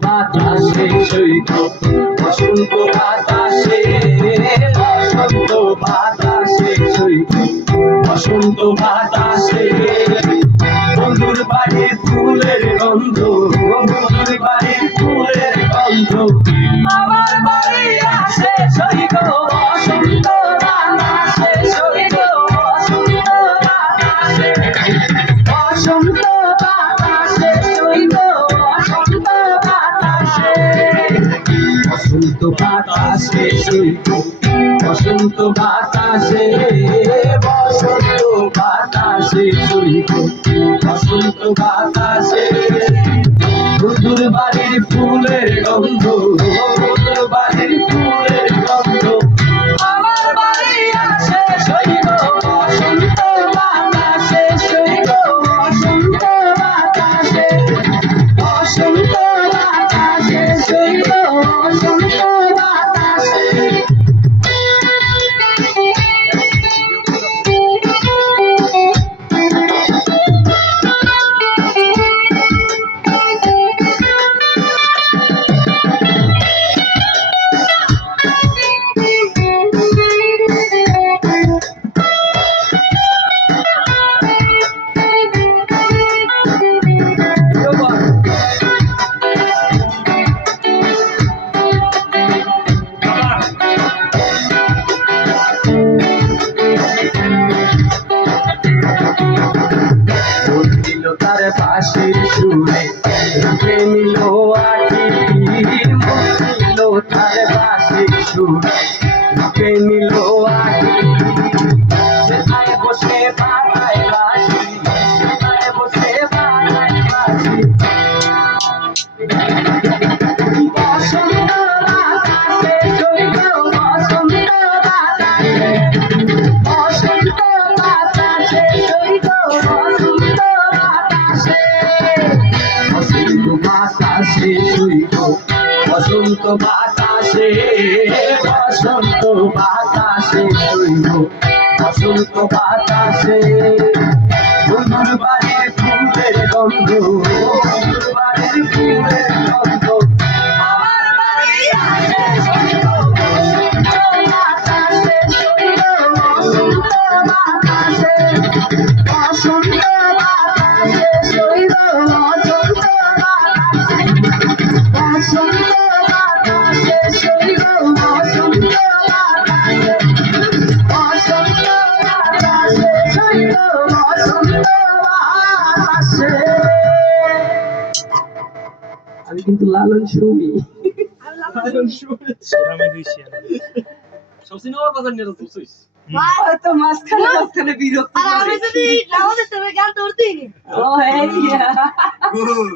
বাতাসে সৈকত বসন্ত বাতাসে বসন্ত বাতাসে সৈকত বসন্ত বাতাসে বন্ধুর বাড়ির ফুলের গন্ধ বন্ধুর বাড়ির ফুলের গন্ধ আমার বাড়ি আসে সৈকত বসন্ত বাতাসে সৈকত বসন্ত বাতাসে বসন্ত বাতাসে সৈকত বসন্ত বাতাসে বসন্ত বাতাসে সৈকত বসন্ত বাতাসে বসন্ত বাতাসে সৈকত বসন্ত বাতাসে বন্ধুর বাড়ির ফুলের গন্ধ বন্ধুর বাড়ির ফুলের গন্ধ আমার বাড়ি আসে সৈকত বসন্ত বাতাসে সৈকত বসন্ত বাতাসে বসন্ত বাতাসে সৈকত বসন্ত বাতাসে তার বাঁশির সুরে রূপে নিল আটি নিল তার বাঁশির সুরে রূপে নিল আটি সেখানে বসে বাজায় বাঁশি সেখানে বসে বাজায় বাঁশি বসন্ত বাতাসে সৈকত বসন্ত বাতাসে বসন্ত বাতাসে সৈকত বসন্ত বসন্ত বাতাসে সৈকত বসন্ত বাতাসে বসন্ত বাতাসে সৈকত বসন্ত বাতাসে বন্ধুর বাড়ির ফুলের গন্ধ বন্ধুর বাড়ির ফুলের গন্ধ আমার বাড়ি আসে সৈকত বসন্ত বাতাসে সৈকত বসন্ত বাতাসে বসন্ত বাতাসে সৈকত বসন্ত বাতাসে বসন্ত বাতাসে সৈকত বসন্ত বাতাসে বসন্ত বাতাসে সৈকত বসন্ত বাতাসে আমি কিন্তু লালন সুমি লালন সুমি আমি দিছি সবসময় ওর বাজার নিয়ে বলছিস তো মাঝখানে বিরক্ত আর আমি যদি নাও দিতে গান ধরতেই ও হ্যাঁ গুড